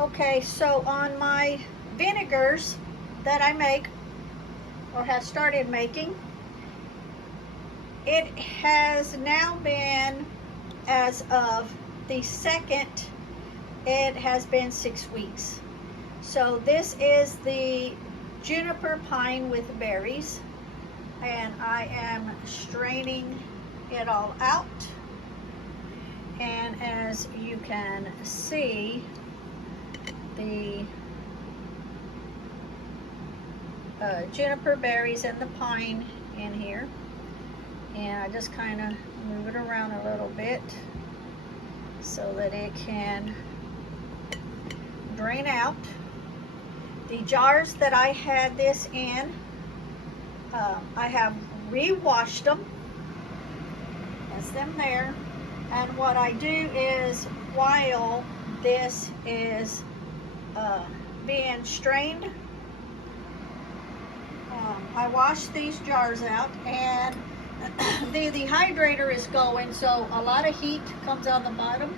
Okay, so on my vinegars that I make or have started making, it has now been, as of the 2nd, it has been 6 weeks. So this is the juniper pine with berries, and I am straining it all out. And as you can see, the juniper berries and the pine in here, and I just kind of move it around a little bit so that it can drain out. The jars that I had this in, I have re-washed them. That's them there. And what I do is, while this is being strained, I wash these jars out, and the dehydrator is going, so a lot of heat comes on the bottom.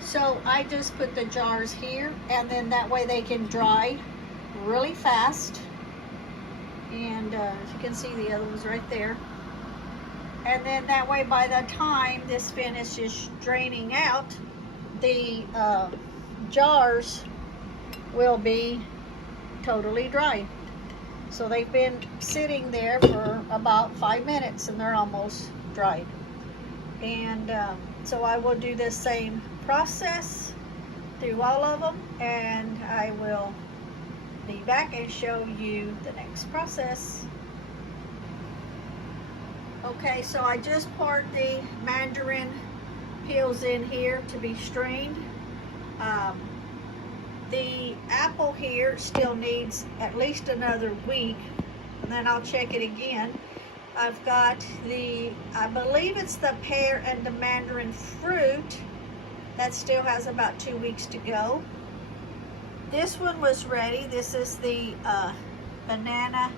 So I just put the jars here, and then that way they can dry really fast. And as you can see, the other one's right there. And then that way, by the time this finishes draining out, the jars will be totally dry. So they've been sitting there for about 5 minutes, and they're almost dried. And so I will do the same process through all of them, and I will be back and show you the next process. Okay, so I just poured the mandarin peels in here to be strained. The apple here still needs at least another week, and then I'll check it again. I've got the, I believe it's the pear and the mandarin fruit that still has about 2 weeks to go. This one was ready. This is the banana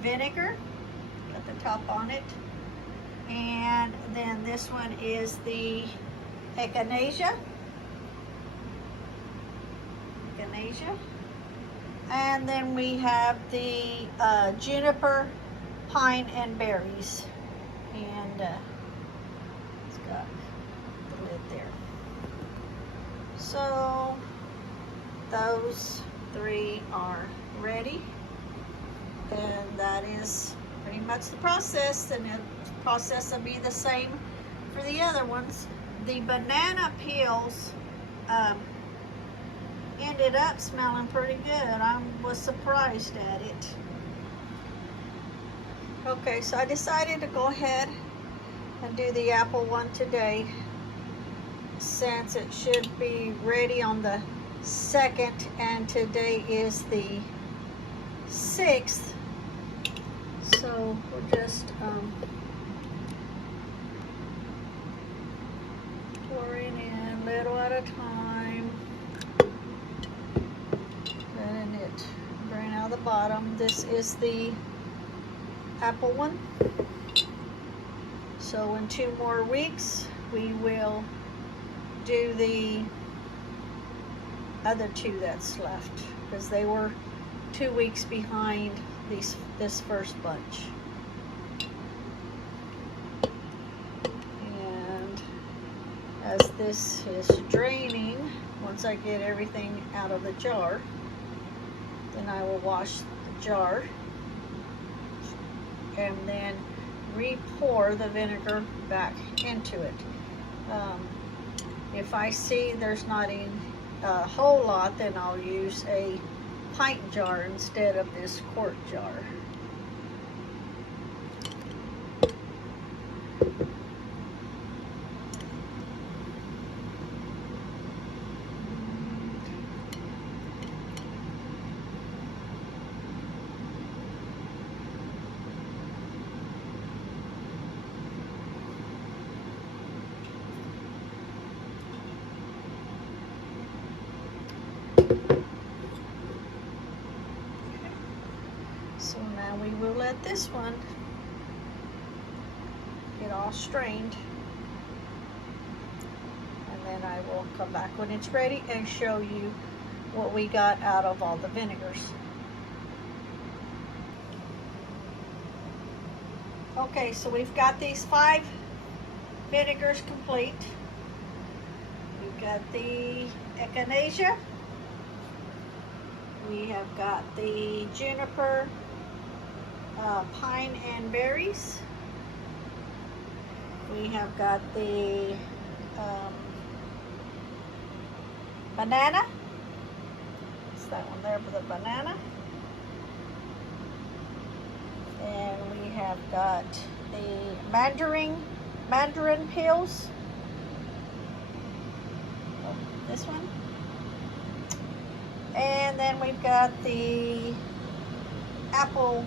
vinegar. Got the top on it. And then this one is the echinacea. And then we have the juniper, pine, and berries. And it's got the lid there. So those 3 are ready. And that is pretty much the process. And the process will be the same for the other ones. The banana peels ended up smelling pretty good. I was surprised at it. Okay, so I decided to go ahead and do the apple one today, since it should be ready on the 2nd, and today is the 6th. So we're just pouring in little at a time, letting it drain out the bottom. This is the apple one. So in 2 more weeks, we will do the other 2 that's left, because they were 2 weeks behind this first bunch. And as this is draining, once I get everything out of the jar, then I will wash the jar and then re-pour the vinegar back into it. If I see there's not a whole lot, then I'll use a pint jar instead of this quart jar. So now we will let this one get all strained, and then I will come back when it's ready and show you what we got out of all the vinegars. Okay, so we've got these 5 vinegars complete. We've got the echinacea. We have got the juniper, pine and berries. We have got the banana. It's that one there with the banana. And we have got the mandarin peels. Oh, this one. And then we've got the apple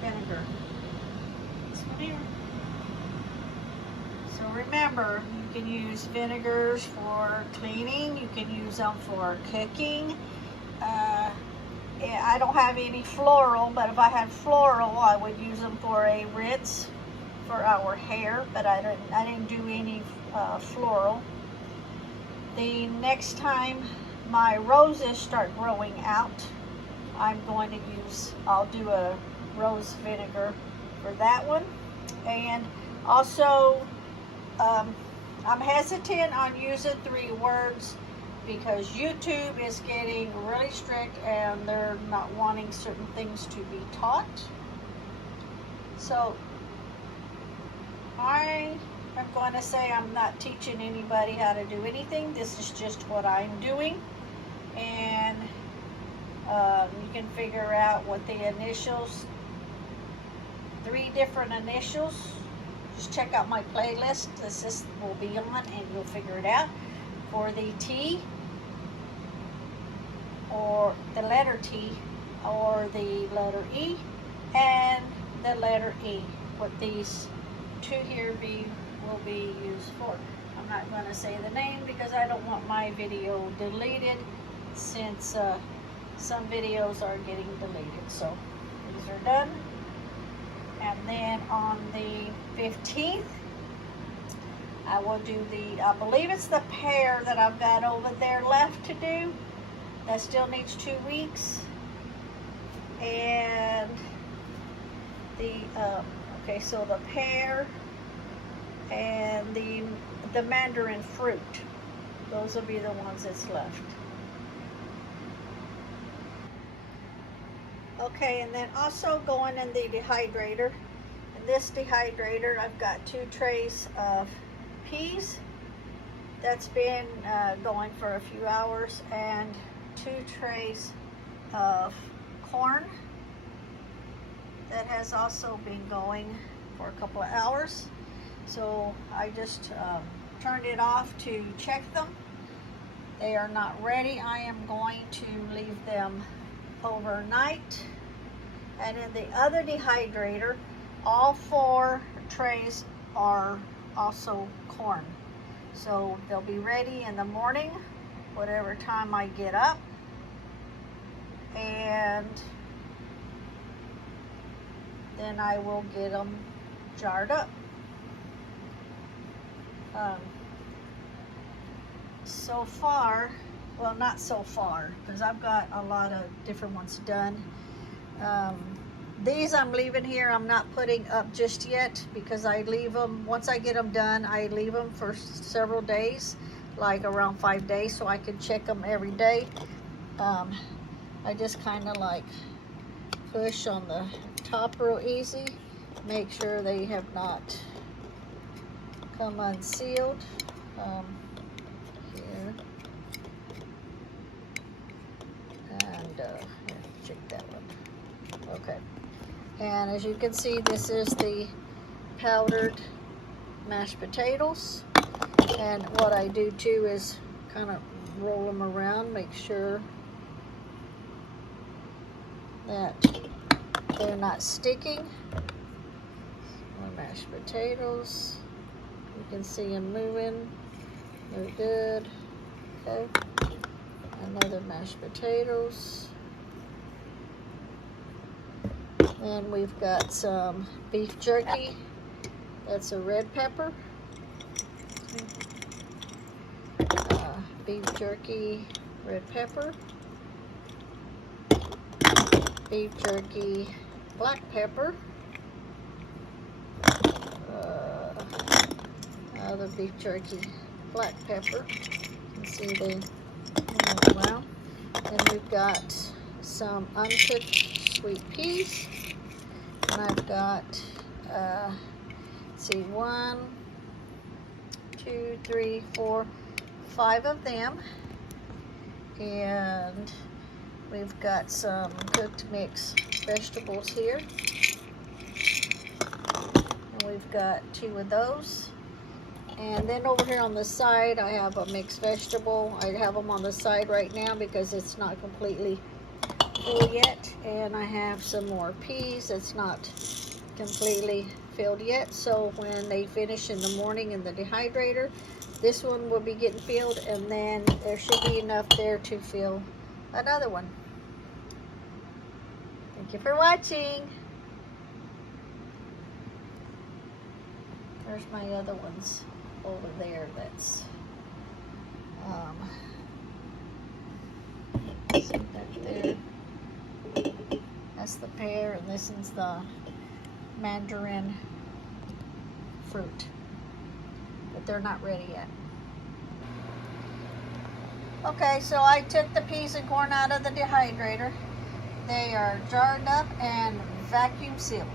vinegar. This one here. So remember, you can use vinegars for cleaning. You can use them for cooking. I don't have any floral, but if I had floral, I would use them for a rinse for our hair. But I didn't do any floral. The next time my roses start growing out, I'll do a rose vinegar for that one. And also, I'm hesitant on using 3 words because YouTube is getting really strict and they're not wanting certain things to be taught. So I am going to say I'm not teaching anybody how to do anything. This is just what I'm doing. And you can figure out what the initials, 3 different initials. Just check out my playlist. This will be on and you'll figure it out. For the T, or the letter T, or the letter E, and the letter E. What these 2 here will be used for. I'm not going to say the name because I don't want my video deleted, since some videos are getting deleted. So these are done. And then on the 15th, I will do I believe it's the pear that I've got over there left to do. That still needs 2 weeks. And okay, so the pear and the mandarin fruit, those will be the ones that's left. Okay, and then also going in the dehydrator. In this dehydrator, I've got 2 trays of peas. That's been going for a few hours, and 2 trays of corn. That has also been going for a couple of hours. So I just turned it off to check them. They are not ready. I am going to leave them overnight. And in the other dehydrator, all 4 trays are also corn. So they'll be ready in the morning, whatever time I get up. And then I will get them jarred up. So far, well, not so far, because I've got a lot of different ones done. These I'm leaving here. I'm not putting up just yet because I leave them, once I get them done, I leave them for several days, like around 5 days, so I can check them every day. I just kind of like push on the top real easy, make sure they have not come unsealed. Here. And check that one. Okay. And as you can see, this is the powdered mashed potatoes. And what I do too is kind of roll them around, make sure that they're not sticking. More mashed potatoes. You can see them moving. They're good. Okay. Another mashed potatoes. And we've got some beef jerky. That's a red pepper. Beef jerky, red pepper. beef jerky, black pepper, other beef jerky, black pepper. You can see they move around. Then we've got some uncooked sweet peas, and I've got, let's see, 1, 2, 3, 4, 5 of them. And we've got some cooked mixed vegetables here. And we've got 2 of those. And then over here on the side, I have a mixed vegetable. I have them on the side right now because it's not completely full yet. And I have some more peas. It's not completely filled yet. So when they finish in the morning in the dehydrator, this one will be getting filled, and then there should be enough there to fill another one. Thank you for watching. There's my other ones over there. That's see back there. That's the pear, and this is the mandarin fruit. But they're not ready yet. Okay, so I took the peas and corn out of the dehydrator. They are jarred up and vacuum sealed.